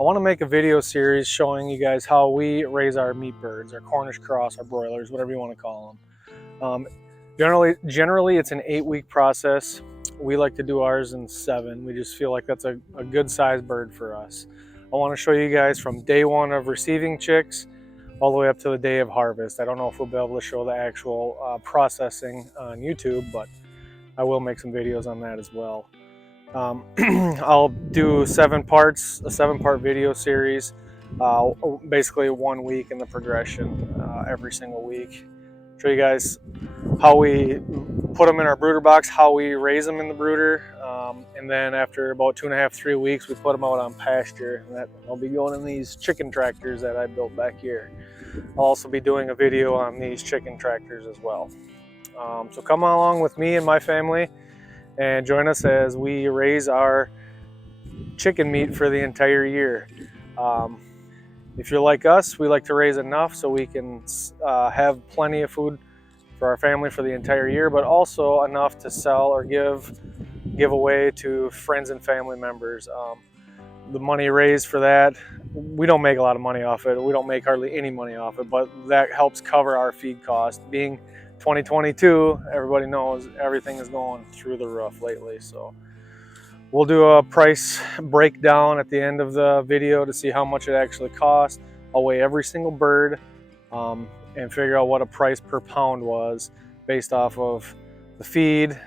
I want to make a video series showing you guys how we raise our meat birds, our Cornish cross, our broilers, whatever you want to call them. Generally, it's an 8-week process. We like to do ours in 7. We just feel like that's a good size bird for us. I want to show you guys from day 1 of receiving chicks all the way up to the day of harvest. I don't know if we'll be able to show the actual processing on YouTube, but I will make some videos on that as well. I'll do 7 parts, a 7-part video series, basically 1 week in the progression every single week. Show you guys how we put them in our brooder box, how we raise them in the brooder, and then after about 2.5, 3 weeks, we put them out on pasture. And I'll be going in these chicken tractors that I built back here. I'll also be doing a video on these chicken tractors as well. So come along with me and my family and join us as we raise our chicken meat for the entire year. If you're like us, we like to raise enough so we can have plenty of food for our family for the entire year, but also enough to sell or give away to friends and family members. The money raised for that, we don't make a lot of money off it. We don't make hardly any money off it, but that helps cover our feed cost. Being 2022, everybody knows everything is going through the roof lately. So we'll do a price breakdown at the end of the video to see how much it actually costs. I'll weigh every single bird and figure out what a price per pound was based off of the feed,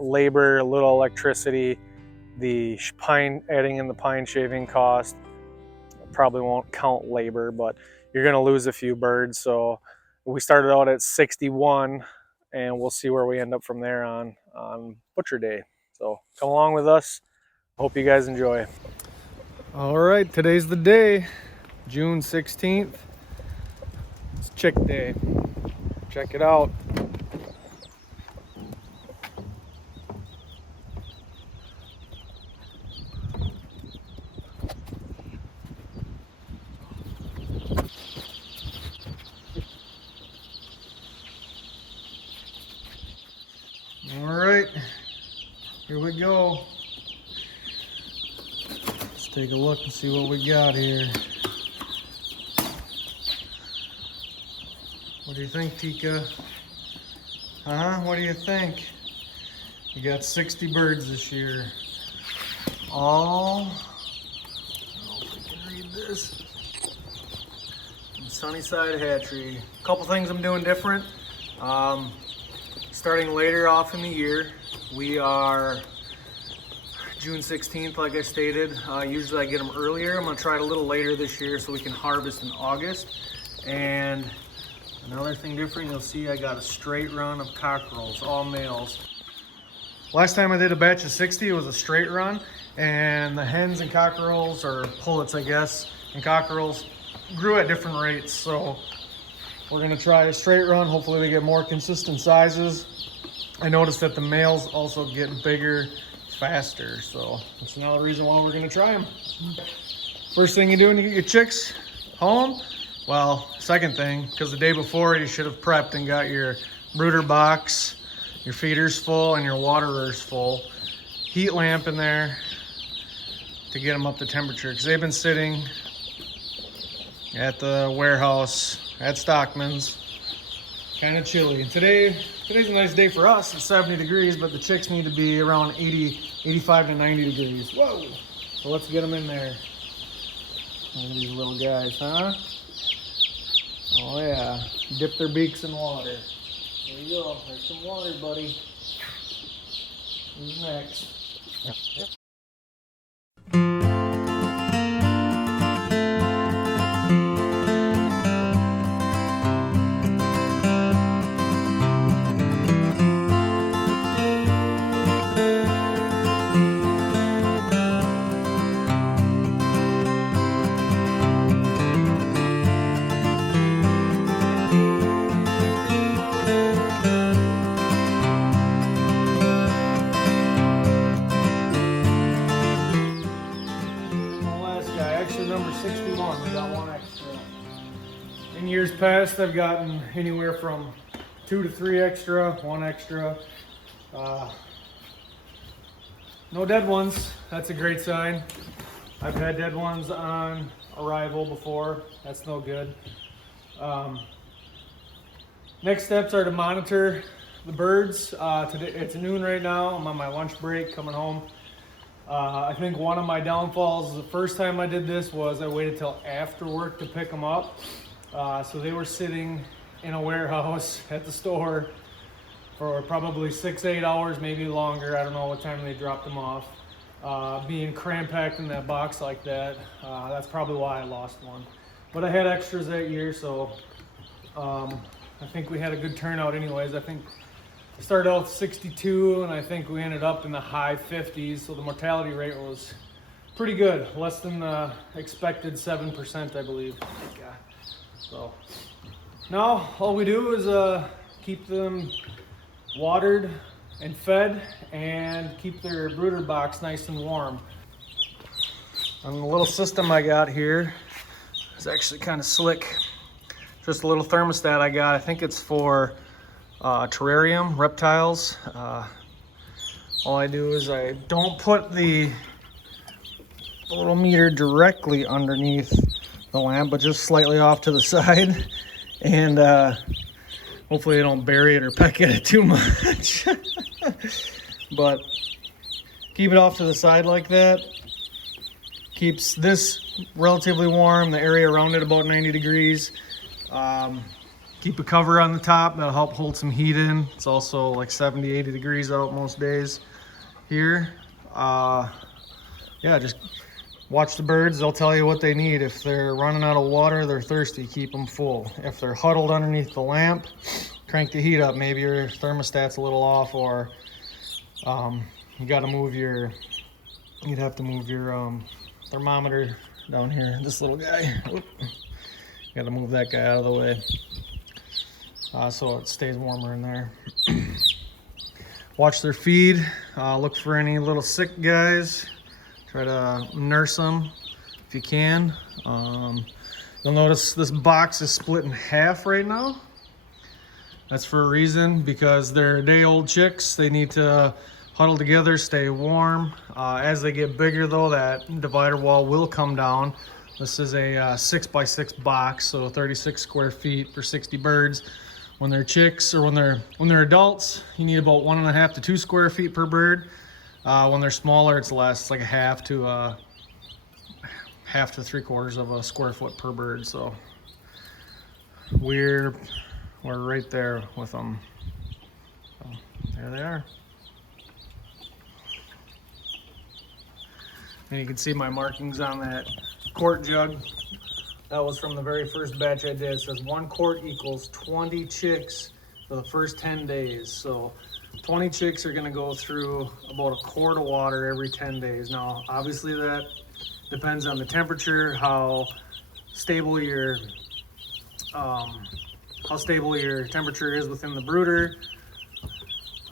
labor, a little electricity, the adding in the pine shaving cost. Probably won't count labor, but you're going to lose a few birds. So we started out at 61, and we'll see where we end up from there on Butcher Day. So come along with us. Hope you guys enjoy. All right, today's the day, June 16th. It's Chick Day. Check it out. All right, here we go. Let's take a look and see what we got here. What do you think, Tika? What do you think? We got 60 birds this year. All, I don't know if we can read this. From Sunnyside Hatchery. A couple things I'm doing different. Starting later off in the year, we are June 16th, like I stated. Usually I get them earlier. I'm gonna try it a little later this year so we can harvest in August. And another thing different, you'll see I got a straight run of cockerels, all males. Last time I did a batch of 60, it was a straight run, and the hens and cockerels, or pullets I guess, and cockerels grew at different rates. So we're gonna try a straight run. Hopefully we get more consistent sizes. I noticed that the males also get bigger faster, so that's another reason why we're gonna try them. First thing you do when you get your chicks home, well, second thing, because the day before you should have prepped and got your brooder box, your feeders full, and your waterers full. Heat lamp in there to get them up to temperature, because they've been sitting at the warehouse at Stockman's, kind of chilly. And today's a nice day for us. It's 70 degrees, but the chicks need to be around 85 to 90 degrees. Whoa! So let's get them in there. Look at these little guys, huh? Oh yeah, dip their beaks in water. There you go. There's some water, buddy. Who's next? Number 61, we got 1 extra. In years past, I've gotten anywhere from 2 to 3 extra, 1 extra. No dead ones, that's a great sign. I've had dead ones on arrival before. That's no good. Next steps are to monitor the birds. Today it's noon right now. I'm on my lunch break coming home. I think one of my downfalls the first time I did this was I waited till after work to pick them up. So they were sitting in a warehouse at the store for probably 6-8 hours, maybe longer. I don't know what time they dropped them off. Being cram-packed in that box like that, that's probably why I lost one. But I had extras that year, so I think we had a good turnout anyways. I think I started out with 62, and I think we ended up in the high 50s, so the mortality rate was pretty good, less than the expected 7%, I believe. Yeah. So now all we do is keep them watered and fed and keep their brooder box nice and warm. And the little system I got here is actually kind of slick. Just a little thermostat I got. I think it's for terrarium, reptiles. All I do is I don't put the little meter directly underneath the lamp, but just slightly off to the side. And hopefully I don't bury it or peck at it too much. But keep it off to the side like that. Keeps this relatively warm, the area around it about 90 degrees. Keep a cover on the top, that'll help hold some heat in. It's also like 70, 80 degrees out most days here. Yeah, just watch the birds, they'll tell you what they need. If they're running out of water, they're thirsty, keep them full. If they're huddled underneath the lamp, crank the heat up. Maybe your thermostat's a little off, or you'd have to move your thermometer down here. This little guy, got to move that guy out of the way so it stays warmer in there. Watch their feed, look for any little sick guys. Try to nurse them if you can. You'll notice this box is split in half right now. That's for a reason, because they're day-old chicks. They need to huddle together, stay warm. As they get bigger though, that divider wall will come down. This is a 6x6 box, so 36 square feet for 60 birds. When they're chicks, or when they're adults, you need about 1.5 to 2 square feet per bird. When they're smaller, it's less. It's like a half to 3/4 of a square foot per bird. So we're right there with them. So there they are. And you can see my markings on that quart jug. That was from the very first batch I did. It says 1 quart equals 20 chicks for the first 10 days. So 20 chicks are gonna go through about a quart of water every 10 days. Now, obviously that depends on the temperature, how stable your temperature is within the brooder,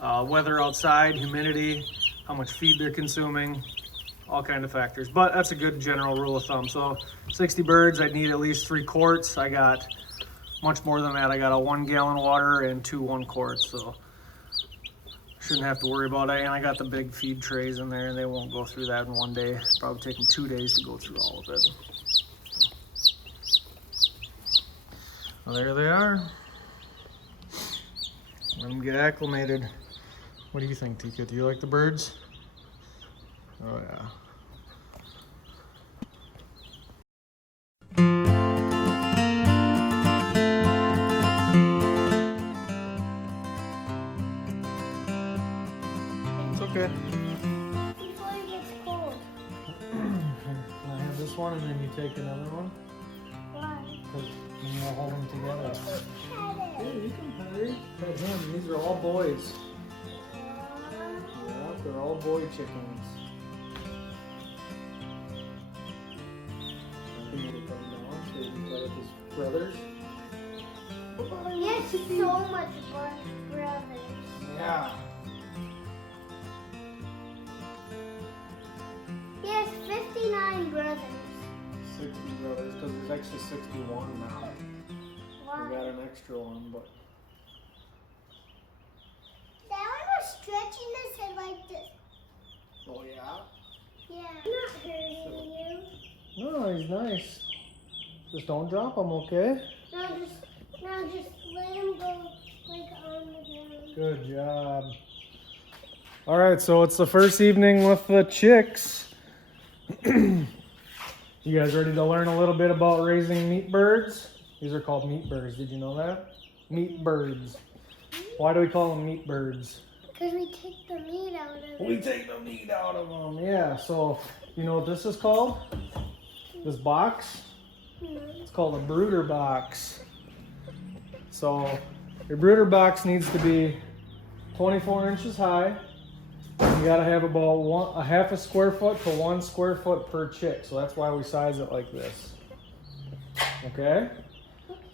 weather outside, humidity, how much feed they're consuming, all kind of factors. But that's a good general rule of thumb. So 60 birds, I'd need at least 3 quarts. I got much more than that. I got a 1 gallon water and 2 1 quarts. So shouldn't have to worry about it. And I got the big feed trays in there, and they won't go through that in one day. Probably take them 2 days to go through all of it. Well, there they are. Let them get acclimated. What do you think, Tika? Do you like the birds? Oh yeah. It's okay. Before it gets cold. Can I have this one and then you take another one? Why? Because then we'll hold them together. Pet Hey, you can pet him. These are all boys. Yeah, they're all boy chickens. I think you put them down so you can play with his brothers. Yes, so much brothers. Yeah. He has 59 brothers. 60 brothers, because there's actually 61 now. Wow. We got an extra one, but. That one was stretching his head like this. Oh, yeah? Yeah. I'm not hurting you. No, he's nice. Just don't drop him, okay? Now just let him go like on the ground. Good job. All right, so it's the first evening with the chicks. You guys ready to learn a little bit about raising meat birds? These are called meat birds. Did you know that? Meat birds. Why do we call them meat birds? Because we take the meat out of them. We take the meat out of them. Yeah, so you know what this is called? This box? It's called a brooder box. So your brooder box needs to be 24 inches high. You gotta have about a half a square foot to 1 square foot per chick. So that's why we size it like this. Okay?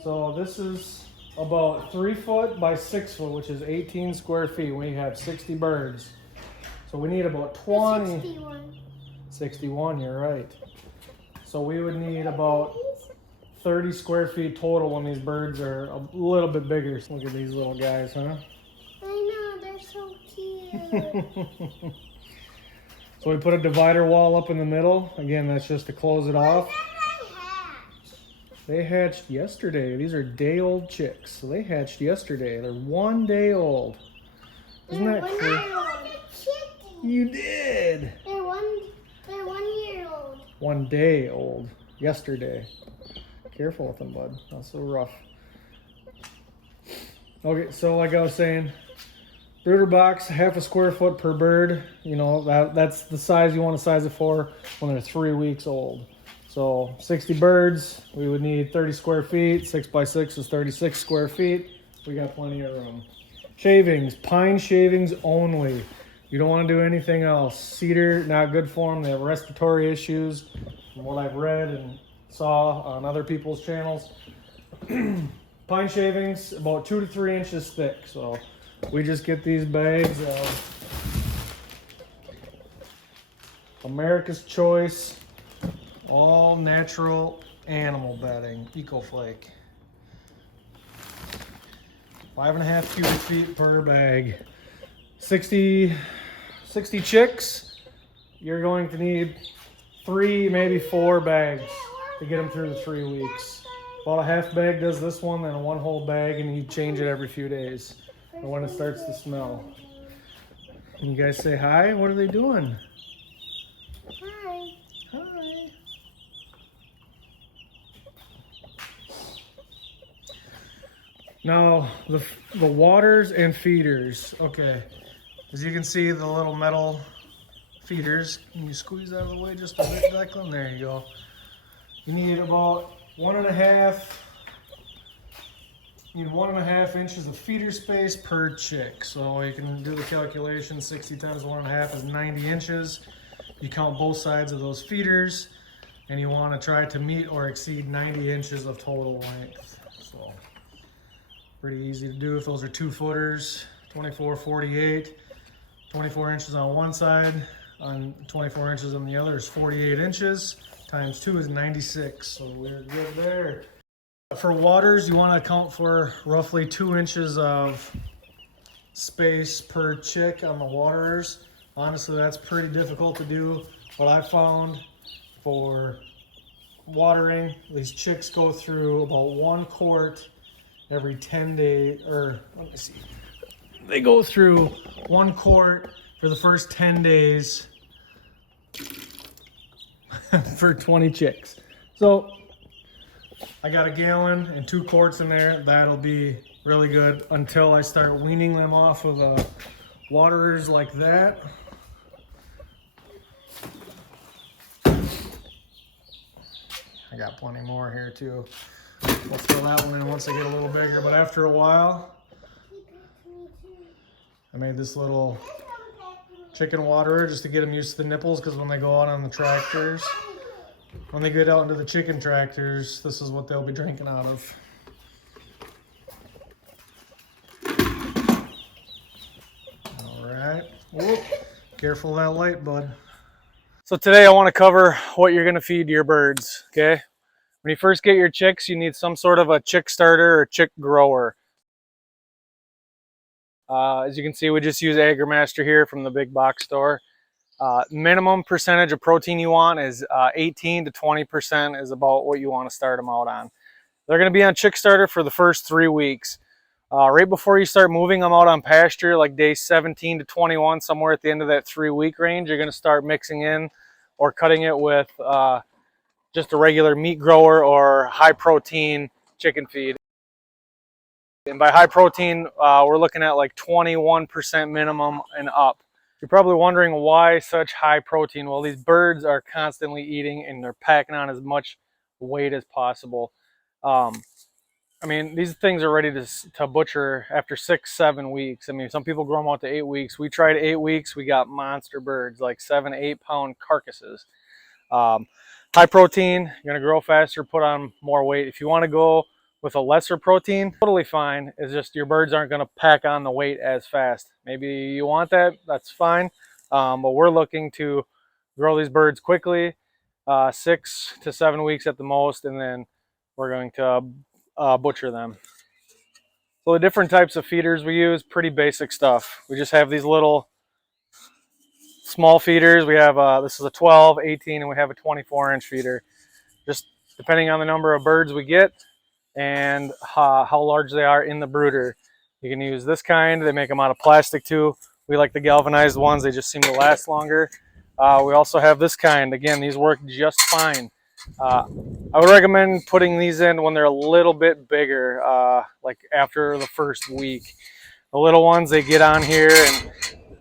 So this is about 3 foot by 6 foot, which is 18 square feet. We have 60 birds. So we need about 20. 61. 61, you're right. So we would need about 30 square feet total when these birds are a little bit bigger. Look at these little guys, huh? I know, they're so cute. So we put a divider wall up in the middle. Again, that's just to close it off. They hatched yesterday. These are day-old chicks. So they hatched yesterday. They're 1 day old. Isn't that crazy? You did. They're 1 year old. 1 day old. Yesterday. Careful with them, bud. Not so rough. Okay, so like I was saying, brooder box, half a square foot per bird. You know, that's the size you want to size it for when they're 3 weeks old. So 60 birds, we would need 30 square feet. 6 by 6 is 36 square feet. We got plenty of room. Shavings, pine shavings only. You don't want to do anything else. Cedar, not good for them. They have respiratory issues from what I've read and saw on other people's channels. Pine shavings, about 2 to 3 inches thick. So we just get these bags of America's Choice all natural animal bedding, EcoFlake. 5.5 cubic feet per bag. 60 chicks, you're going to need 3, maybe 4 bags to get them through the 3 weeks. About a half bag does this one, then a 1 whole bag, and you change it every few days or when it starts to smell. Can you guys say hi? What are they doing? Hi. Hi. Now, the waters and feeders. Okay, as you can see, the little metal feeders. Can you squeeze out of the way just a bit, Declan? There you go. You need about 1.5. You need 1.5 inches of feeder space per chick. So you can do the calculation. 60 times 1.5 is 90 inches. You count both sides of those feeders, and you want to try to meet or exceed 90 inches of total length. So pretty easy to do if those are 2-footers. 24, 48, 24 inches on one side, on 24 inches on the other is 48 inches. Times 2 is 96, so we're good there. For waters, you want to account for roughly 2 inches of space per chick on the waterers. Honestly, that's pretty difficult to do, but I found for watering, these chicks go through about 1 quart every 10 days, or let me see. They go through 1 quart for the first 10 days for 20 chicks. So I got a gallon and 2 quarts in there. That'll be really good until I start weaning them off of waterers like that. I got plenty more here too. We'll throw that one in once they get a little bigger, but after a while, I made this little chicken waterer just to get them used to the nipples, because when they go out on the tractors, when they get out into the chicken tractors, this is what they'll be drinking out of. All right. Whoop. Careful of that light, bud. So today I want to cover what you're going to feed your birds, okay? When you first get your chicks, you need some sort of a chick starter or chick grower. As you can see, we just use AgriMaster here from the big box store. Minimum percentage of protein you want is 18 to 20% is about what you want to start them out on. They're going to be on chick starter for the first 3 weeks. Right before you start moving them out on pasture, like day 17 to 21, somewhere at the end of that 3-week range, you're going to start mixing in or cutting it with just a regular meat grower or high protein chicken feed. And by high protein, we're looking at like 21% minimum and up. You're probably wondering why such high protein. Well, these birds are constantly eating and they're packing on as much weight as possible. I mean, these things are ready to butcher after 6-7 weeks. I mean, some people grow them out to 8 weeks. We tried 8 weeks. We got monster birds, like 7 to 8 pound carcasses. High protein, you're going to grow faster, put on more weight. If you want to go with a lesser protein, totally fine. It's just your birds aren't going to pack on the weight as fast. Maybe you want that, that's fine. But we're looking to grow these birds quickly, 6 to 7 weeks at the most, and then we're going to butcher them. So the different types of feeders we use, pretty basic stuff. We just have these little small feeders. We have this is a 12, 18, and we have a 24-inch feeder. Just depending on the number of birds we get and how large they are in the brooder. You can use this kind. They make them out of plastic too. We like the galvanized ones. They just seem to last longer. We also have this kind. Again, these work just fine. I would recommend putting these in when they're a little bit bigger, like after the first week. The little ones, they get on here and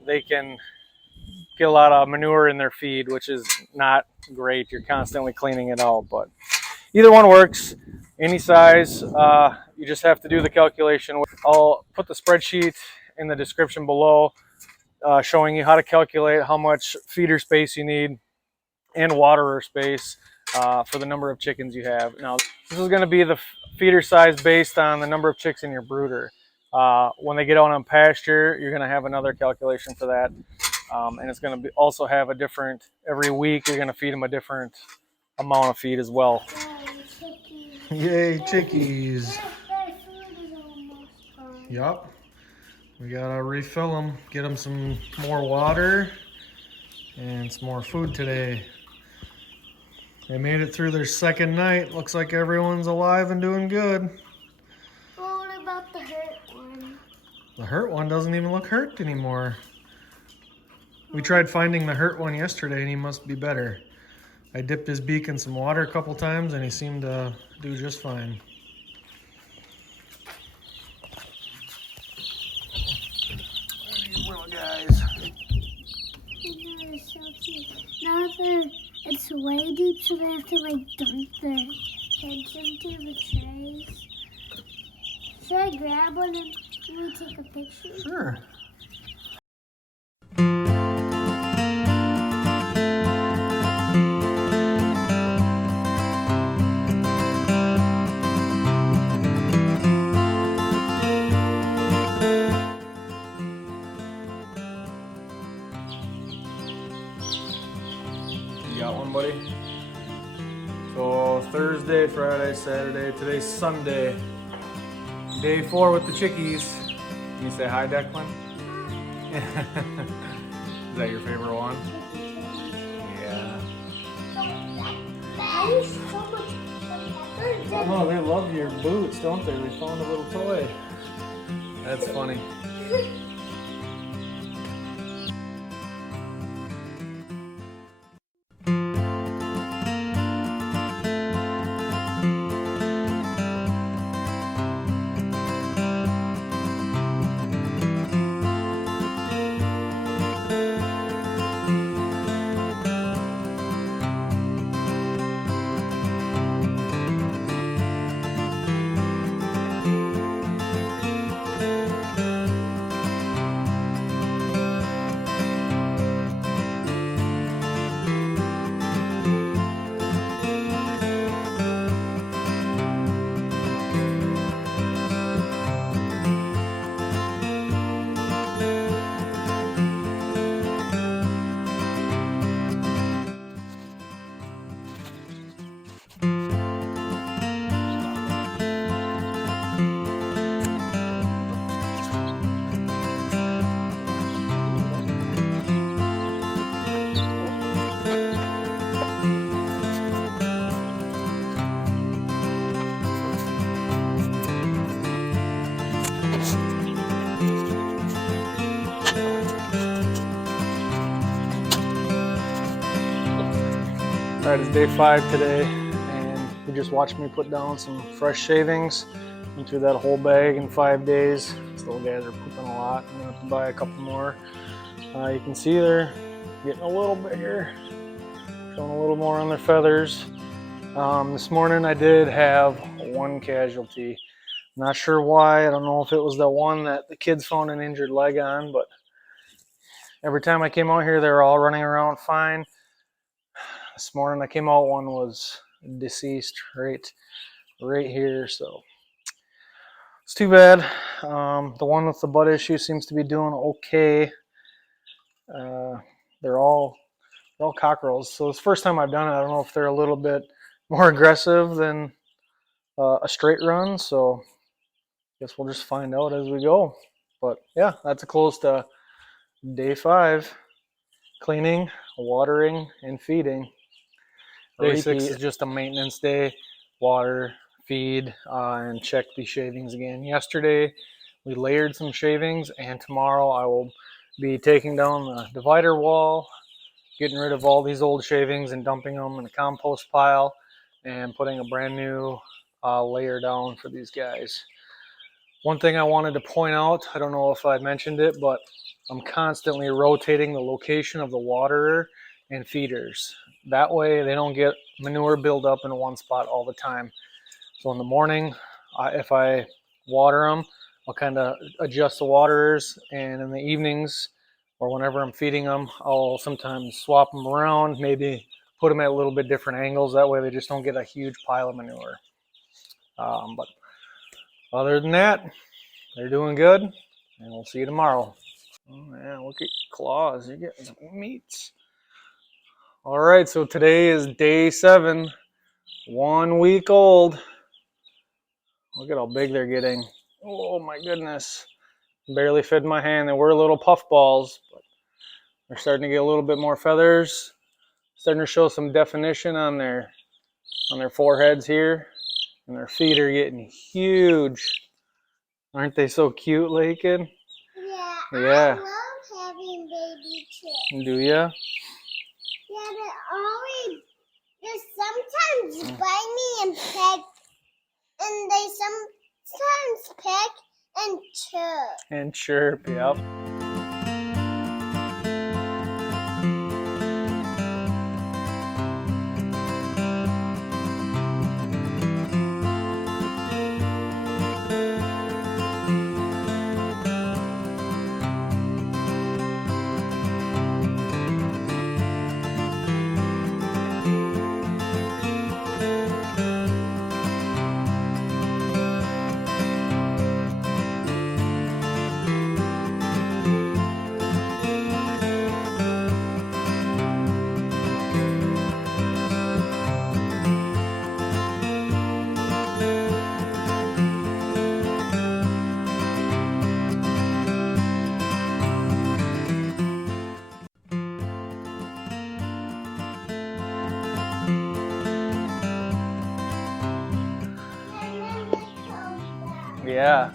they can get a lot of manure in their feed, which is not great. You're constantly cleaning it out, but either one works. Any size, you just have to do the calculation. I'll put the spreadsheet in the description below, showing you how to calculate how much feeder space you need and waterer space for the number of chickens you have. Now, this is going to be the feeder size based on the number of chicks in your brooder. When they get out on pasture, you're going to have another calculation for that. And it's going to also have a different, every week you're going to feed them a different amount of feed as well. Yay, chickies. Yup. We gotta refill them, get them some more water and some more food today. They made it through their second night. Looks like everyone's alive and doing good. Well, what about the hurt one? The hurt one doesn't even look hurt anymore. We tried finding the hurt one yesterday and he must be better. I dipped his beak in some water a couple times and he seemed to do just fine. These little guys. Now it's way deep, so they have to like dunk their heads into the trays. Should I grab one and we take a picture? Sure. Got one, buddy? So Thursday, Friday, Saturday, today's Sunday. Day 4 with the chickies. Can you say hi, Declan? Is that your favorite one? Yeah. I use so much. Oh, they love your boots, don't they? They found a little toy. That's funny. All right, it's day 5 today, and you just watched me put down some fresh shavings. Went through that whole bag in 5 days. These little guys are pooping a lot. I'm gonna have to buy a couple more. You can see they're getting a little bigger, showing a little more on their feathers. This morning I did have one casualty. Not sure why. I don't know if it was the one that the kids found an injured leg on, but every time I came out here, they were all running around fine. This morning I came out, one was deceased right here, so it's too bad. The one with the butt issue seems to be doing okay. They're all cockerels, so it's the first time I've done it. I don't know if they're a little bit more aggressive than a straight run, so I guess we'll just find out as we go. But yeah, that's a close to day 5. Cleaning, watering, and feeding. Day 6 is just a maintenance day. Water, feed, and check these shavings again. Yesterday we layered some shavings, and tomorrow I will be taking down the divider wall, getting rid of all these old shavings and dumping them in a compost pile, and putting a brand new layer down for these guys. One thing I wanted to point out, I don't know if I mentioned it, but I'm constantly rotating the location of the waterer and feeders. That way they don't get manure build up in one spot all the time. So in the morning, if I water them, I'll kind of adjust the waterers, and in the evenings or whenever I'm feeding them, I'll sometimes swap them around, maybe put them at a little bit different angles. That way they just don't get a huge pile of manure. But other than that, they're doing good, and we'll see you tomorrow. Oh man, look at your claws. You're getting some meats. All right, so today is day 7, 1 week old. Look at how big they're getting. Oh my goodness. Barely fit in my hand. They were little puff balls, but they're starting to get a little bit more feathers. Starting to show some definition on their foreheads here. And their feet are getting huge. Aren't they so cute, Lakin? Yeah. Yeah. I love having baby chicks. Do ya? Yeah, they sometimes bite me and peck, and they sometimes peck and chirp. And chirp, yep. Yeah.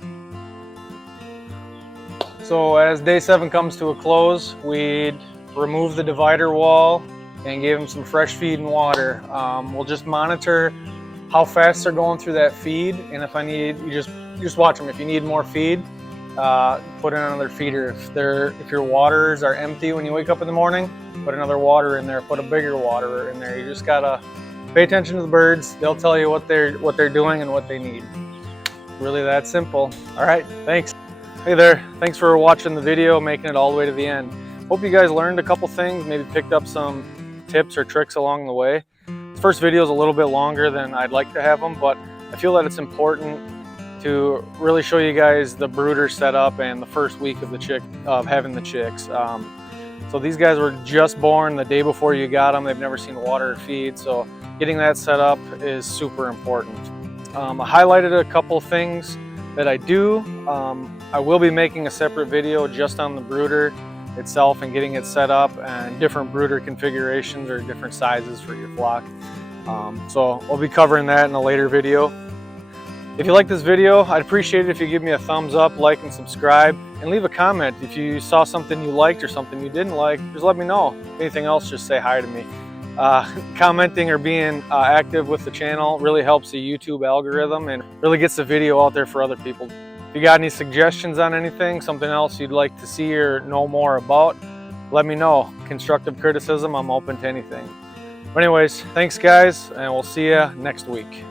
So as day 7 comes to a close, we'd remove the divider wall and give them some fresh feed and water. We'll just monitor how fast they're going through that feed, and if I need, you just watch them. If you need more feed, put in another feeder. If your waters are empty when you wake up in the morning, put another water in there. Put a bigger water in there. You just gotta pay attention to the birds. They'll tell you what they're doing and what they need. Really that simple. All right, thanks. Hey there, thanks for watching the video, making it all the way to the end. Hope you guys learned a couple things, maybe picked up some tips or tricks along the way. This first video is a little bit longer than I'd like to have them, but I feel that it's important to really show you guys the brooder setup and the first week of having the chicks. So these guys were just born the day before you got them. They've never seen water or feed, so getting that set up is super important. I highlighted a couple things that I do. I will be making a separate video just on the brooder itself and getting it set up, and different brooder configurations or different sizes for your flock. So we'll be covering that in a later video. If you like this video, I'd appreciate it if you give me a thumbs up, like, and subscribe, and leave a comment. If you saw something you liked or something you didn't like, just let me know. If anything else, just say hi to me. Commenting or being active with the channel really helps the YouTube algorithm and really gets the video out there for other people. If you got any suggestions on anything, something else you'd like to see or know more about, let me know. Constructive criticism, I'm open to anything. But anyways, thanks guys, and we'll see you next week.